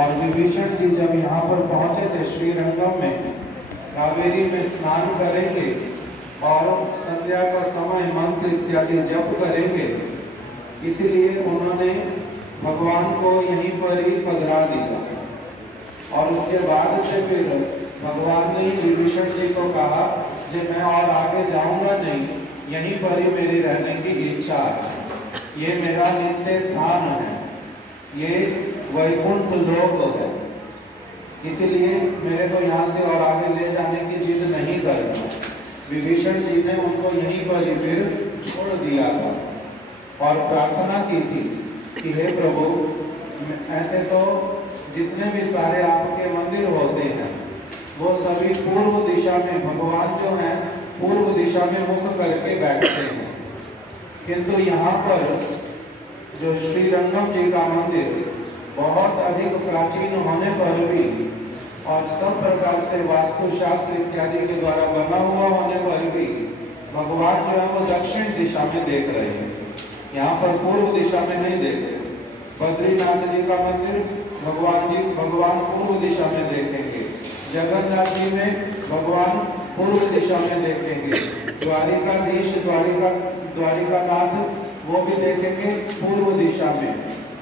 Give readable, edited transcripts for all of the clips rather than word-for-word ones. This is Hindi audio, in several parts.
और विभीषण जी जब यहाँ पर पहुंचे थे श्रीरंगम में, कावेरी में स्नान करेंगे और संध्या का समय मंत्र इत्यादि जप करेंगे, इसलिए उन्होंने भगवान को यहीं पर ही पधरा दिया। और उसके बाद से फिर भगवान ने विभीषण जी को कहा कि मैं और आगे जाऊंगा नहीं, यहीं पर ही मेरी रहने की इच्छा है, ये मेरा नित्य स्थान है, ये वैकुंठ लोक है, इसलिए मेरे को यहाँ से और आगे ले जाने की जिद नहीं करना। विभीषण जी ने उनको यहीं पर ही फिर छोड़ दिया था और प्रार्थना की थी कि हे प्रभु, ऐसे तो जितने भी सारे आपके मंदिर होते हैं वो सभी पूर्व दिशा में, भगवान जो हैं पूर्व दिशा में मुख करके बैठते हैं, किंतु यहाँ पर जो श्रीरंगम जी का मंदिर बहुत अधिक प्राचीन होने पर भी और सब प्रकार से वास्तुशास्त्र इत्यादि के द्वारा बना हुआ होने पर भी भगवान जो है वो दक्षिण दिशा में देख रहे हैं, यहाँ पर पूर्व दिशा में नहीं देख रहे। बद्रीनाथ जी का मंदिर भगवान पूर्व दिशा में देखेंगे, जगन्नाथ जी में भगवान पूर्व दिशा में देखेंगे, द्वारिकाधीश द्वारिकानाथ वो भी देखेंगे पूर्व दिशा में,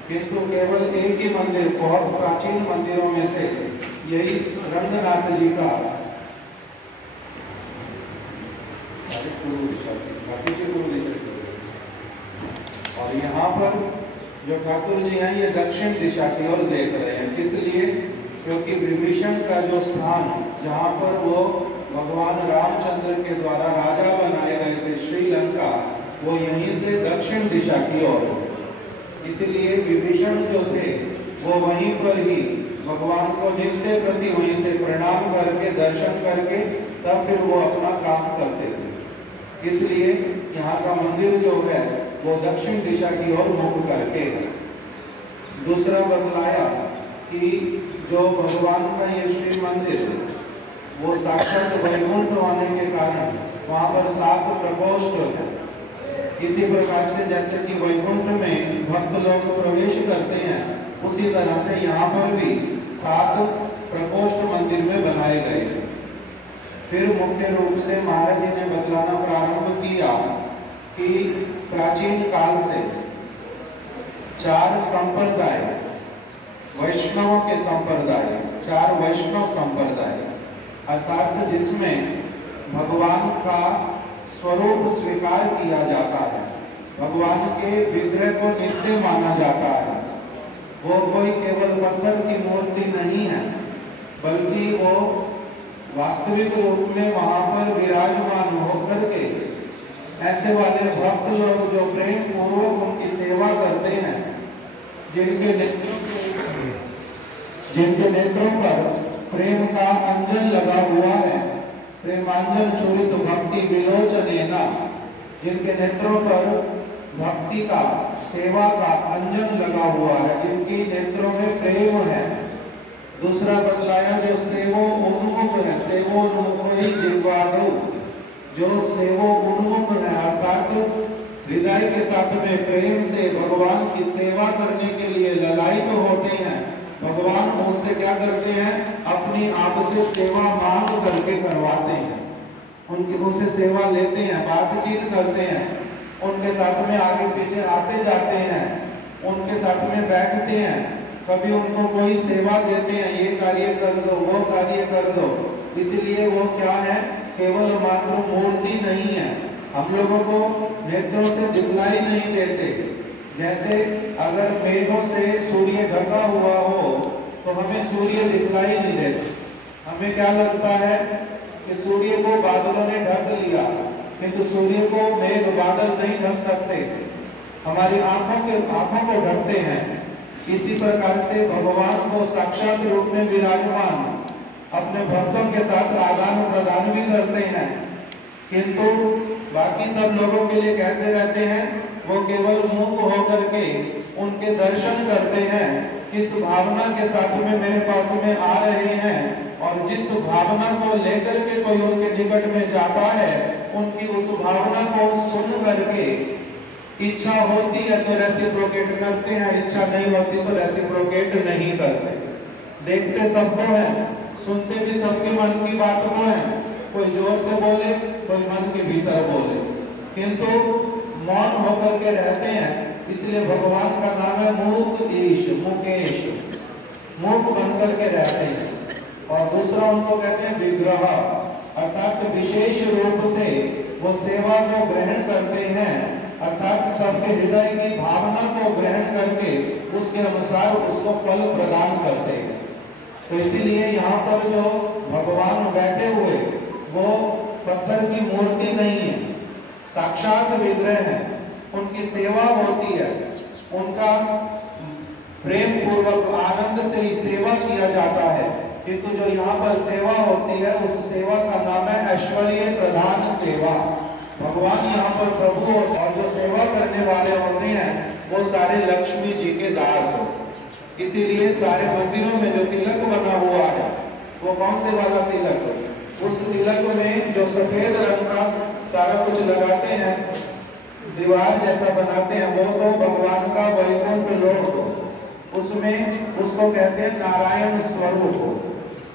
किंतु केवल एक ही मंदिर, बहुत प्राचीन मंदिरों में से यही रंगनाथ जी का पूर्व दिशा, और यहाँ पर जो ठाकुर जी हैं ये दक्षिण दिशा की ओर देख रहे हैं। किस लिए? क्योंकि विभीषण का जो स्थान जहाँ पर वो भगवान रामचंद्र के द्वारा राजा बनाए गए थे श्रीलंका, वो यहीं से दक्षिण दिशा की ओर, इसलिए विभीषण जो थे वो वहीं पर ही भगवान को नित्य प्रति वहीं से प्रणाम करके दर्शन करके तब फिर वो अपना काम करते थे। इसलिए यहाँ का मंदिर जो है वो दक्षिण दिशा की ओर मुख करके है। दूसरा बतलाया कि जो भगवान का ये श्री मंदिर वो साक्षात वैकुंठ होने के कारण वहाँ पर 7 प्रकोष्ठ है। इसी प्रकार से जैसे कि वैकुंठ में भक्त लोग प्रवेश करते हैं, उसी तरह से यहाँ पर भी 7 प्रकोष्ठ मंदिर में बनाए गए। फिर मुख्य रूप से महाराज जी ने बतलाना प्रारंभ किया कि प्राचीन काल से 4 संप्रदाय, वैष्णवों के संप्रदाय, 4 वैष्णव संप्रदाय, अर्थात जिसमें भगवान का स्वरूप स्वीकार किया जाता है, भगवान के विग्रह को नित्य माना जाता है, वो कोई केवल पत्थर की मूर्ति नहीं है, बल्कि वो वास्तविक रूप में वहां पर विराजमान होकर के ऐसे वाले भक्त लोग जो प्रेम पूर्वक उनकी सेवा करते हैं, जिनके नेत्रों पर प्रेम का अंजन लगा हुआ है, प्रेमांजन चूरित भक्ति विलोचनेना, जिनके नेत्रों पर भक्ति का, सेवा का अंजन लगा हुआ है, जिनकी नेत्रों में प्रेम है। दूसरा बतलाया जो सेवो उन्मुख है, सेवो उन्मुख ही जिह्वादो, जो सेवो उन्मुख है अर्थात हृदय के साथ में प्रेम से भगवान की सेवा करने के लिए ललायित होते हैं, भगवान उनसे क्या करते हैं, अपनी आप से सेवा मांग करके करवाते हैं, उनसे सेवा लेते हैं, बातचीत करते हैं, उनके साथ में आगे पीछे आते जाते हैं, उनके साथ में बैठते हैं, कभी उनको कोई सेवा देते हैं, ये कार्य कर दो, वो कार्य कर दो। इसलिए वो क्या है, केवल मात्र मूर्ति नहीं है, हम लोगों को नेत्रों से दिखलाई नहीं देते। जैसे अगर मेघों से सूर्य ढका हुआ हो तो हमें सूर्य दिखलाई नहीं देता, हमें क्या लगता है कि सूर्य को बादलों ने ढक लिया, किंतु सूर्य को मेघ बादल नहीं ढक सकते, हमारी आंखों को ढकते हैं। इसी प्रकार से भगवान को साक्षात रूप में विराजमान अपने भक्तों के साथ आदान प्रदान भी करते हैं, किंतु बाकी सब लोगों के लिए कहते रहते हैं, वो केवल मूक होकर के उनके दर्शन करते हैं, किस भावना के साथ में मेरे पास में आ रहे हैं, और जिस भावना को लेकर के कोई उनके निकट में जाता है, उनकी उस भावना को सुन करके इच्छा होती है तो रेसिप्रोकेट करते हैं, इच्छा नहीं होती तो रेसिप्रोकेट नहीं करते। देखते सबको हैं, सुनते भी सबके मन की बात को हैं। कोई जोर से बोले, कोई मन के भीतर बोले, किंतु मौन होकर के रहते हैं। इसलिए भगवान का नाम है मूक ईश, मुकेश, मूक बनकर के रहते हैं। और दूसरा उनको कहते हैं विग्रह, अर्थात विशेष रूप से वो सेवा को ग्रहण करते हैं, अर्थात सबके हृदय की भावना को ग्रहण करके उसके अनुसार उसको फल प्रदान करते हैं। तो इसीलिए यहाँ पर जो भगवान बैठे हुए वो पत्थर की मूर्ति नहीं है, साक्षात विग्रह है। उनकी सेवा होती है, उनका प्रेम पूर्वक आनंद से ही सेवा किया जाता है। किंतु जो यहाँ पर सेवा होती है उस सेवा का नाम है ऐश्वर्य प्रधान सेवा। भगवान यहाँ पर प्रभु और जो सेवा करने वाले होते हैं वो सारे लक्ष्मी जी के दास हो। इसीलिए सारे मंदिरों में जो तिलक बना हुआ है वो कौन से वाला तिलक, उस तिलक में जो सफेद रंग का सारा कुछ लगाते हैं, दीवार जैसा बनाते हैं, वो तो भगवान का वैकुंठ लोक, उसमें उसको कहते हैं नारायण स्वरूप।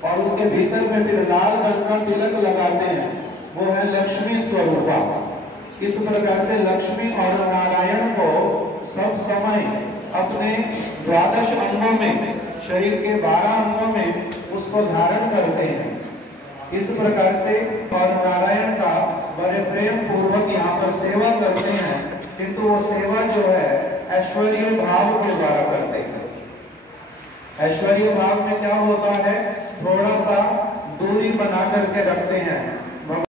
और उसके भीतर में फिर लाल रंग का तिलक लगाते हैं, वो है लक्ष्मी स्वरूपा। इस प्रकार से लक्ष्मी और नारायण को सब समय अपने 12 अंगों में, शरीर के 12 अंगों में उसको धारण करते हैं। इस प्रकार से और नारायण का बड़े प्रेम पूर्वक यहाँ पर सेवा करते हैं, किंतु वो सेवा जो है ऐश्वर्य भाव के द्वारा करते हैं। ऐश्वर्य भाव में क्या होता है, थोड़ा सा दूरी बना करके रखते हैं।